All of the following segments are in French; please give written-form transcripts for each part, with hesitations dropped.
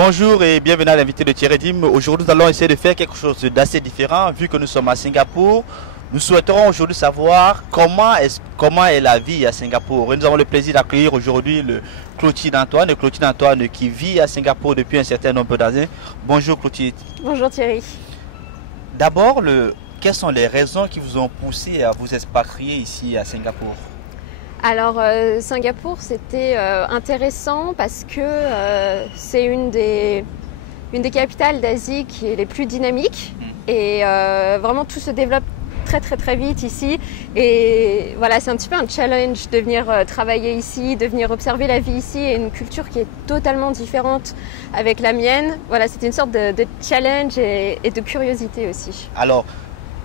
Bonjour et bienvenue à l'invité de Thierry Dim. Aujourd'hui, nous allons essayer de faire quelque chose d'assez différent. Vu que nous sommes à Singapour, nous souhaiterons aujourd'hui savoir comment est la vie à Singapour. Et nous avons le plaisir d'accueillir aujourd'hui le Clotilde Antoine. Clotilde Antoine qui vit à Singapour depuis un certain nombre d'années. Bonjour Clotilde. Bonjour Thierry. D'abord, quelles sont les raisons qui vous ont poussé à vous expatrier ici à Singapour? Alors Singapour, c'était intéressant parce que c'est une des capitales d'Asie qui est les plus dynamiques et vraiment tout se développe très vite ici. Et voilà, c'est un petit peu un challenge de venir travailler ici, de venir observer la vie ici et une culture qui est totalement différente avec la mienne. Voilà, c'était une sorte de challenge et de curiosité aussi. Alors,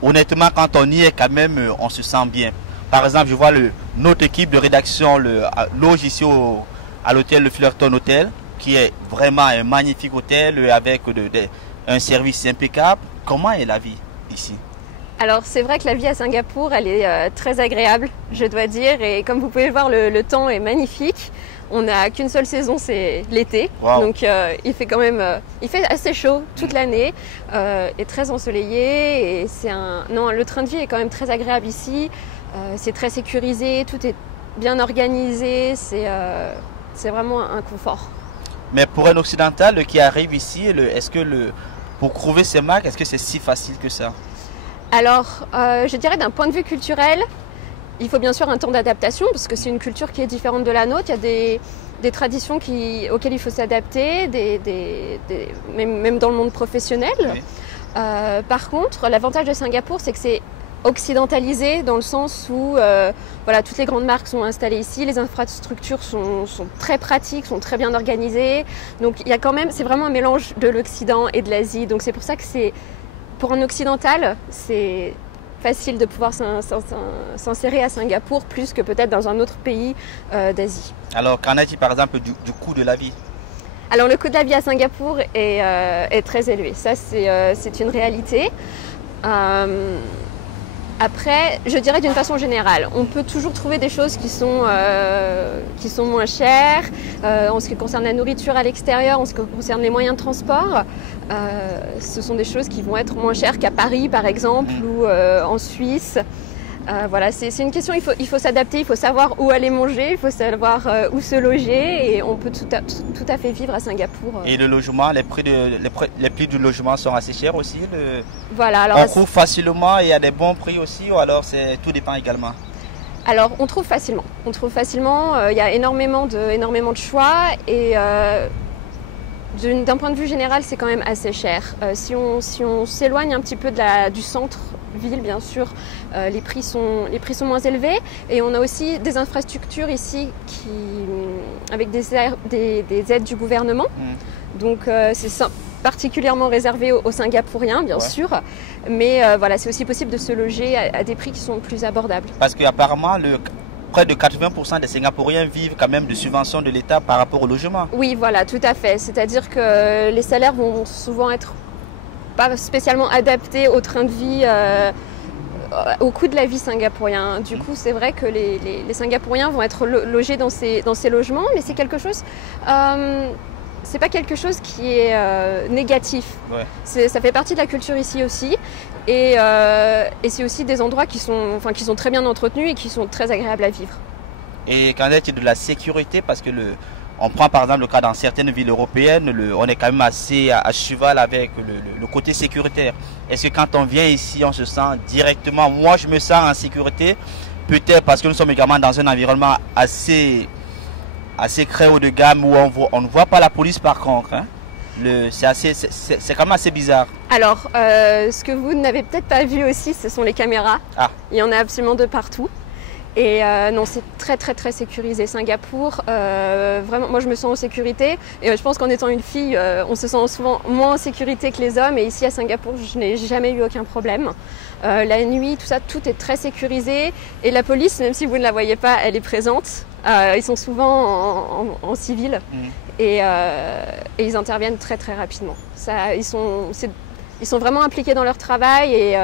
honnêtement, quand on y est, quand même, on se sent bien. Par exemple, je vois notre équipe de rédaction loge ici à l'hôtel Le Fullerton Hotel, qui est vraiment un magnifique hôtel avec un service impeccable. Comment est la vie ici? Alors c'est vrai que la vie à Singapour, elle est très agréable, je dois dire. Et comme vous pouvez le voir, le temps est magnifique. On n'a qu'une seule saison, c'est l'été. Wow. Donc il fait quand même il fait assez chaud toute l'année et très ensoleillé. Et le train de vie est quand même très agréable ici. C'est très sécurisé, tout est bien organisé, c'est vraiment un confort. Mais pour un occidental qui arrive ici, est-ce que pour trouver ses marques, est-ce que c'est si facile que ça? Alors, je dirais d'un point de vue culturel, il faut bien sûr un temps d'adaptation parce que c'est une culture qui est différente de la nôtre. Il y a des traditions auxquelles il faut s'adapter, même dans le monde professionnel. Oui. Par contre, l'avantage de Singapour, c'est que c'est occidentalisé dans le sens où voilà, toutes les grandes marques sont installées ici, les infrastructures sont très pratiques, sont très bien organisées. Donc il y a quand même, c'est vraiment un mélange de l'Occident et de l'Asie. Donc c'est pour ça que pour un occidental, c'est facile de pouvoir s'insérer à Singapour plus que peut-être dans un autre pays d'Asie. Alors qu'en est-il par exemple du coût de la vie? Alors le coût de la vie à Singapour est très élevé. Ça c'est une réalité. Après, je dirais d'une façon générale, on peut toujours trouver des choses qui sont moins chères. En ce qui concerne la nourriture à l'extérieur, en ce qui concerne les moyens de transport, ce sont des choses qui vont être moins chères qu'à Paris par exemple ou en Suisse. Voilà, c'est une question, il faut s'adapter, il faut savoir où aller manger, il faut savoir où se loger et on peut tout à fait vivre à Singapour. Et le logement, les prix du logement sont assez chers aussi? Voilà, alors, on trouve facilement et à des bons prix aussi ou alors tout dépend également? Alors on trouve facilement, il y a énormément de choix et d'un point de vue général c'est quand même assez cher. Si on s'éloigne un petit peu du centre-ville bien sûr, les prix sont moins élevés et on a aussi des infrastructures ici avec des aides du gouvernement. Donc c'est particulièrement réservé aux Singapouriens bien sûr, mais voilà, c'est aussi possible de se loger à des prix qui sont plus abordables. Parce qu'apparemment près de 80% des Singapouriens vivent quand même de subventions de l'État par rapport au logement. Oui, voilà, tout à fait. C'est-à-dire que les salaires vont souvent être pas spécialement adaptés au train de vie, au coût de la vie singapourien. Du coup, c'est vrai que les Singapouriens vont être logés dans ces logements, mais c'est quelque chose... c'est pas quelque chose qui est négatif. Ouais. Ça fait partie de la culture ici aussi. Et c'est aussi des endroits qui sont très bien entretenus et qui sont très agréables à vivre. Et qu'en est-il de la sécurité? Parce que on prend par exemple le cas dans certaines villes européennes, on est quand même assez à cheval avec le côté sécuritaire. Est-ce que quand on vient ici, on se sent directement... Moi, je me sens en sécurité, peut-être parce que nous sommes également dans un environnement assez très haut de gamme où on ne voit pas la police par contre. Hein. C'est quand même assez bizarre. Alors, ce que vous n'avez peut-être pas vu aussi, ce sont les caméras. Ah. Il y en a absolument de partout. Et non, c'est très sécurisé. Singapour, vraiment, moi je me sens en sécurité. Et je pense qu'en étant une fille, on se sent souvent moins en sécurité que les hommes. Et ici à Singapour, je n'ai jamais eu aucun problème. La nuit, tout est très sécurisé. Et la police, même si vous ne la voyez pas, elle est présente. Ils sont souvent en civil et ils interviennent très rapidement. Ils sont vraiment impliqués dans leur travail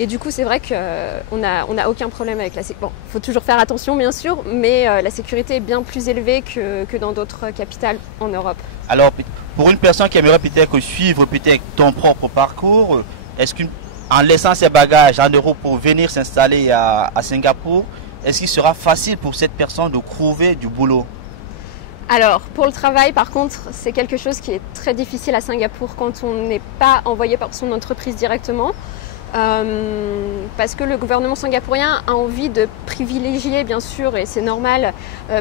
Et du coup, c'est vrai qu'on n'a aucun problème avec la sécurité. Bon, il faut toujours faire attention, bien sûr, mais la sécurité est bien plus élevée que dans d'autres capitales en Europe. Alors, pour une personne qui aimerait peut-être suivre peut-être ton propre parcours, est-ce qu'en laissant ses bagages en Europe pour venir s'installer à Singapour, est-ce qu'il sera facile pour cette personne de trouver du boulot? Alors, pour le travail, par contre, c'est quelque chose qui est très difficile à Singapour quand on n'est pas envoyé par son entreprise directement. Parce que le gouvernement singapourien a envie de privilégier, bien sûr, et c'est normal,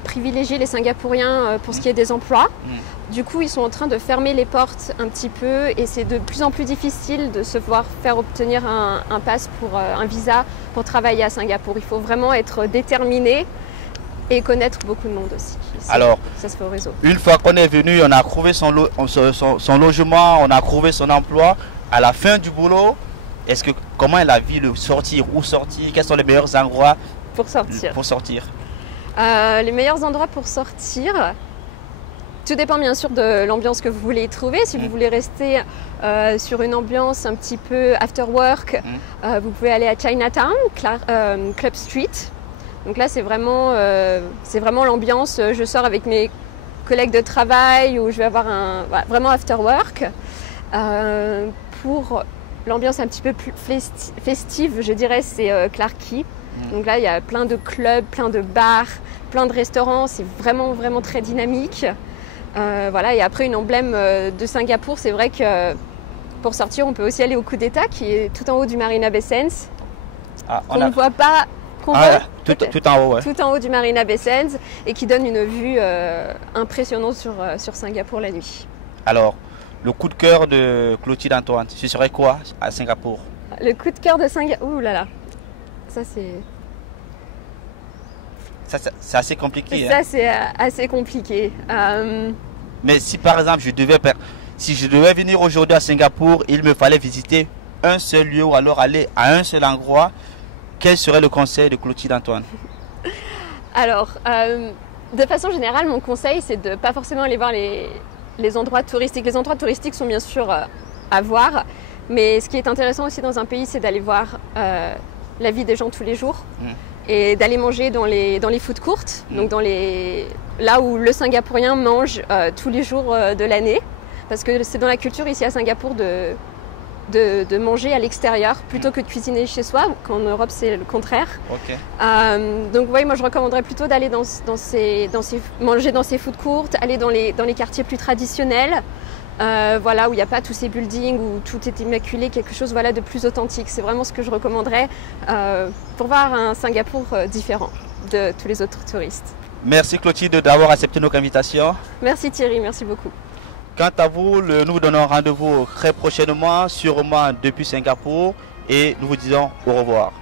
privilégier les Singapouriens pour ce qui est des emplois. Du coup, ils sont en train de fermer les portes un petit peu et c'est de plus en plus difficile de se voir faire obtenir un pass pour un visa pour travailler à Singapour. Il faut vraiment être déterminé et connaître beaucoup de monde aussi. Alors, ça se fait au réseau. Une fois qu'on est venu, on a trouvé son logement, on a trouvé son emploi. À la fin du boulot, comment elle a vu le sortir, où sortir, quels sont les meilleurs endroits pour sortir? Les meilleurs endroits pour sortir, tout dépend bien sûr de l'ambiance que vous voulez y trouver. Si vous voulez rester sur une ambiance un petit peu after work, vous pouvez aller à Chinatown, Club Street. Donc là, c'est vraiment l'ambiance. Je sors avec mes collègues de travail ou je vais avoir vraiment after work. Pour l'ambiance un petit peu plus festive, je dirais, c'est Clarke Quay. Donc là, il y a plein de clubs, plein de bars, plein de restaurants. C'est vraiment, vraiment très dynamique. Voilà. Et après, une emblème de Singapour, c'est vrai que pour sortir, on peut aussi aller au Coup d'État, qui est tout en haut du Marina Bay Sands. On ne voit pas... tout en haut, ouais. Tout en haut du Marina Bay Sands et qui donne une vue impressionnante sur Singapour la nuit. Alors, le coup de cœur de Clotilde Antoine, ce serait quoi à Singapour? Le coup de cœur de Singapour, ouh là là, ça c'est assez compliqué. Ça c'est assez compliqué. Mais si par exemple si je devais venir aujourd'hui à Singapour, il me fallait visiter un seul lieu ou alors aller à un seul endroit, quel serait le conseil de Clotilde Antoine? Alors, de façon générale, mon conseil, c'est de ne pas forcément aller voir les endroits touristiques. Les endroits touristiques sont bien sûr à voir, mais ce qui est intéressant aussi dans un pays, c'est d'aller voir la vie des gens tous les jours et d'aller manger dans les food courts, donc là où le Singapourien mange tous les jours de l'année, parce que c'est dans la culture ici à Singapour de manger à l'extérieur plutôt que de cuisiner chez soi, qu'en Europe c'est le contraire. Okay. Donc oui, moi je recommanderais plutôt d'aller manger dans ces food courts, aller dans les quartiers plus traditionnels, voilà, où il n'y a pas tous ces buildings, où tout est immaculé, quelque chose de plus authentique. C'est vraiment ce que je recommanderais pour voir un Singapour différent de tous les autres touristes. Merci Clotilde d'avoir accepté notre invitation. Merci Thierry, merci beaucoup. Quant à vous, nous vous donnons rendez-vous très prochainement, sûrement depuis Singapour, et nous vous disons au revoir.